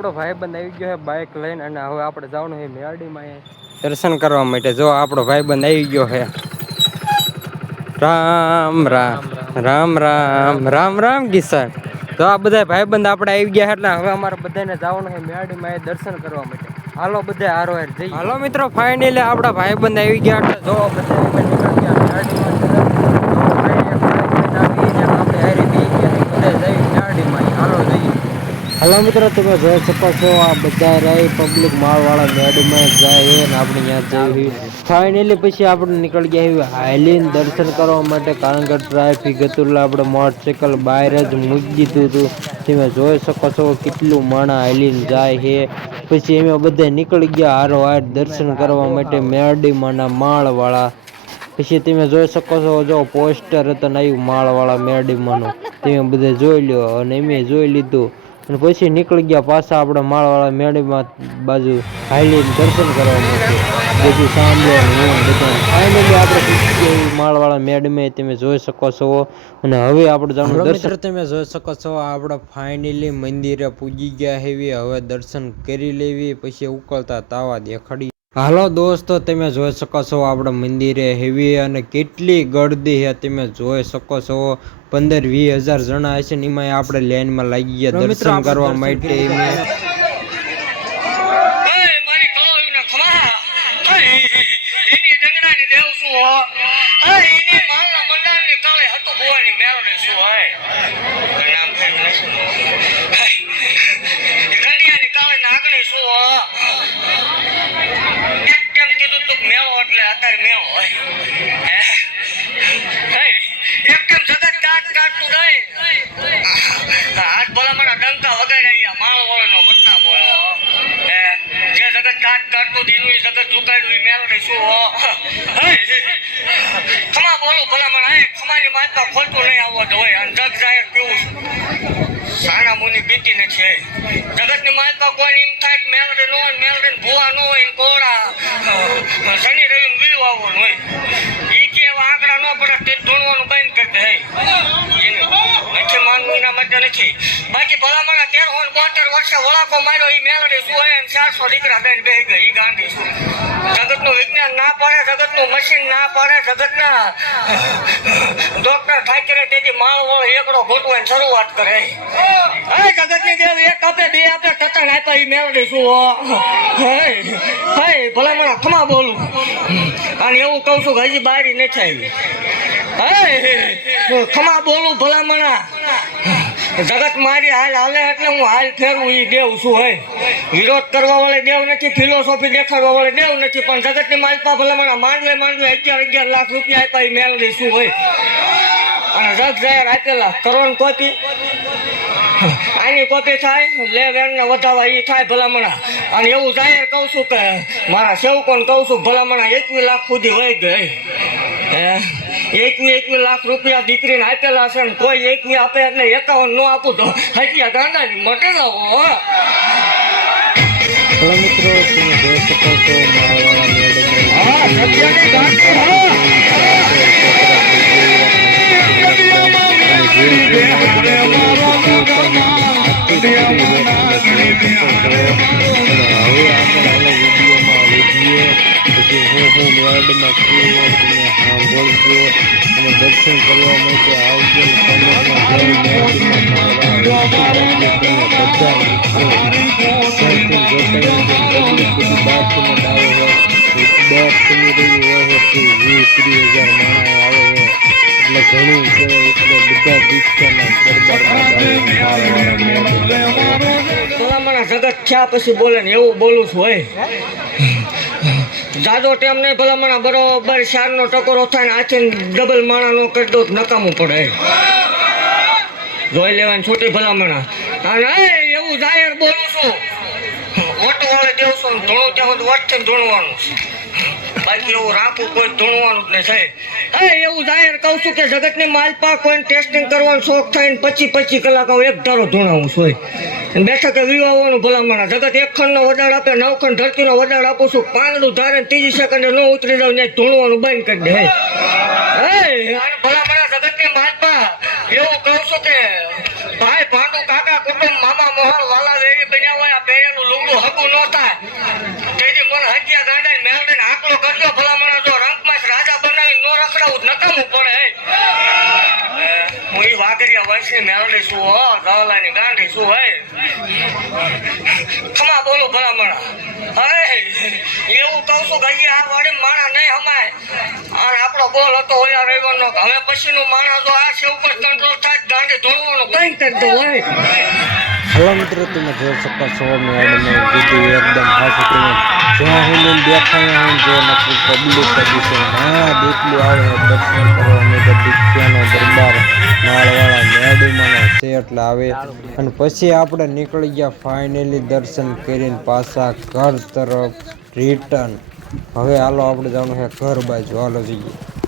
આપણો ભાઈબંધ આવી ગયો છે બાઇક લઈને અને હવે આપણે જવાનું છે મેરડીમાં દર્શન કરવા માટે। જો આપણો ભાઈબંધ આવી ગયો છે। રામ રામ રામ રામ રામ રામ કિશન। તો આ બધા ભાઈબંધ આપણે આવી ગયા એટલે હવે અમારે બધાને જવાનું છે મેરડીમાં દર્શન કરવા માટે। હાલો બધા હારો હાર જઈએ। હાલો મિત્રો ફાઇનલી આપણા ભાઈબંધ આવી ગયા એટલે જો બધા અમે નીકળી ગયા મેરડીમાં हेलो मित्रों તમે જોઈ શકો છો આ બધા રહી પબ્લિક માળવાળા મેડમાં જાય ને આપણે ત્યાં જઈ ફાઇનલી પછી આપણે નીકળી ગયા હાઈલીન દર્શન કરવા માટે કારણ કે ટ્રાફિક હતું એટલે આપણે મોટરસાઇકલ બહાર જ મૂકી દીધું હતું। તમે જોઈ શકો છો કેટલું માણા હાઈલીન જાય છે। પછી અમે બધા નીકળી ગયા હારો હાર દર્શન કરવા માટે મેરડીમાંના માળવાળા। પછી તમે જોઈ શકો છો જો પોસ્ટર હતું આવ્યું માળવાળા મેરડીમાંનું તમે બધા જોઈ લો અને અમે જોઈ લીધું અને પછી નીકળી ગયા પાછા આપણે માળવાળા મેરડીમાં બાજુ હાઈલીન દર્શન કરવા માટે બધું સાંભળો બધા ફાઇનલી આપણે માળવાળા મેરડીમાં તમે જોઈ શકો છો અને હવે આપણે જવાનું દર્શન તમે જોઈ શકો છો આપણે ફાઇનલી મંદિરે પૂજી ગયા હેવી હવે દર્શન કરી લેવી પછી ઉકળતા તાવા દેખાડી। હાલો દોસ્તો તમે જોઈ શકો છો આપણે મંદિરે હેવી અને કેટલી ગળદી છે તમે જોઈ શકો છો 15-20 હજાર જણા હશે ને એમાં આપણે લાઈનમાં લાગી ગયા દર્શન કરવા માટે। જગતની માલકા કોઈ એમ થાય મેલડે નો મેલડે ભૂવા નો હોય કોડા શનિ રવિ વીવ આવવાનું હોય ઈ કે આંકડા નો પડે તે ધૂણવાનું બંધ કરી દે નથી માનવું એના માટે નથી બાકી ભલામણ 13-72 વર્ષે વળાકો માર્યો ઈ મેલડે શું હોય 400 દીકરા દઈને બેહી ગઈ ઈ ગાંધી શું જગતનું વિજ્ઞાન ના પાડે જગતનું મશીન ના પાડે જગતના ડોક્ટર ઠાકરે તેથી માળવાળો એકડો ગોઠવાની શરૂઆત કરે જગતની દેવ એક આપે બે આપે ટટણ આપ્યા ઈ મેળડી શું ભલે મને ખમા બોલું અને એવું કહું છું કે હજી બારી નથી આવી ખમા બોલું ભલામણા જગત મારી હાલ હાલે એટલે હું હાલ ફેરવું ઈ દેવ શું હોય વિરોધ કરવા વાળે દેવ નથી ફિલોસોફી દેખાડવા વાળે દેવ નથી પણ જગતની માલપા ભલામણા માંડવે 11 લાખ રૂપિયા આપ્યા ઈ મેળડી શું હોય અને જગ જાહેર આપેલા કરોડ કોપી આની કોપી થાય લે વેણને વધાવા એ થાય ભલામણા અને એવું જાહેર કહું છું કે મારા સેવકોને કહું છું ભલામણા 21 લાખ સુધી વહી ગઈ 21 લાખ રૂપિયા દીકરીને આપેલા છે ને કોઈ 21 આપે એટલે 51 નો આપું તો હટિયા ગાંડાની મટે જાવ મિત્રો તમે જોઈ શકો છો દર્શન કરવા માટે આવજો જગત થયા પછી બોલે ને એવું બોલું છું હોય જાજો ટેમ નહીં ભલામણા બરોબર 4 નો ટકોરો થાય ને આથી ડબલ માણા નો કરી દો નકામું પડે જોઈ લેવાની છોટી ભલામણા અને એવું જાહેર બોલું છું ઓટો વાળે દેવસો ધૂણું ત્યાં સુધી વટથી ધૂણવાનું બાકી એવું રાખવું કોઈ ધૂણવાનું જ નહીં થાય એવું જાહેર કહું છું કે જગતની માલપા કોઈને ટેસ્ટિંગ કરવાનો શોખ થાય ને 25 કલાક એક ધારો ધૂણાવું છું બેઠા કે વિવાહોનું ભલામણા જગત 1 ખંડનો વડાડ આપે 9 ખંડ ધરતીનો વડાડ આપું છું પાંદડું ધારે 3 સેકન્ડે ન ઉતરી જાવ ને ધૂણવાનું બંધ કરી દે ભલામણા જગતની માલપા એવું કહું છું કે ભાઈ ભાંડુ કાકા કુટુંબ મામા મોહલ વાલા વેરી બન્યા હોય આ કરજો ભલામણ જો રંગમાં રાજા બનાવી નો રખડાવું નકામું પડે હે હું ઈ વાઘરિયા વંશી મેળડી છું હો ધવલાની ગાંડી છું હે ખમા બોલો ભલામણ હે એવું કહું છું કે આ વાડી માણા નહીં હમાય અને આપણો બોલ હતો ઓલા રવિવારનો હવે પછીનું માણા જો આ છે ઉપર કંટ્રોલ થાય ગાંડી ધોળવાનું કઈ કરી દો હોય હલો મિત્રો, તમે જોઈ શકો છો મેડમ કીધું એકદમ ખાસું તમે જ્યાં હું દેખાયા હું જો નક્કી પબ્લિક હતી છે હા દીકલી આવે દર્શન કરવા મેં દીક્ષાનો દરબાર માળવાળા મેડુમાનો છે એટલે આવે અને પછી આપણે નીકળી ગયા ફાઇનલી દર્શન કરીને પાછા ઘર તરફ રિટર્ન. હવે હાલો આપણે જવાનું છે ઘર બાજુ, હાલો જઈએ.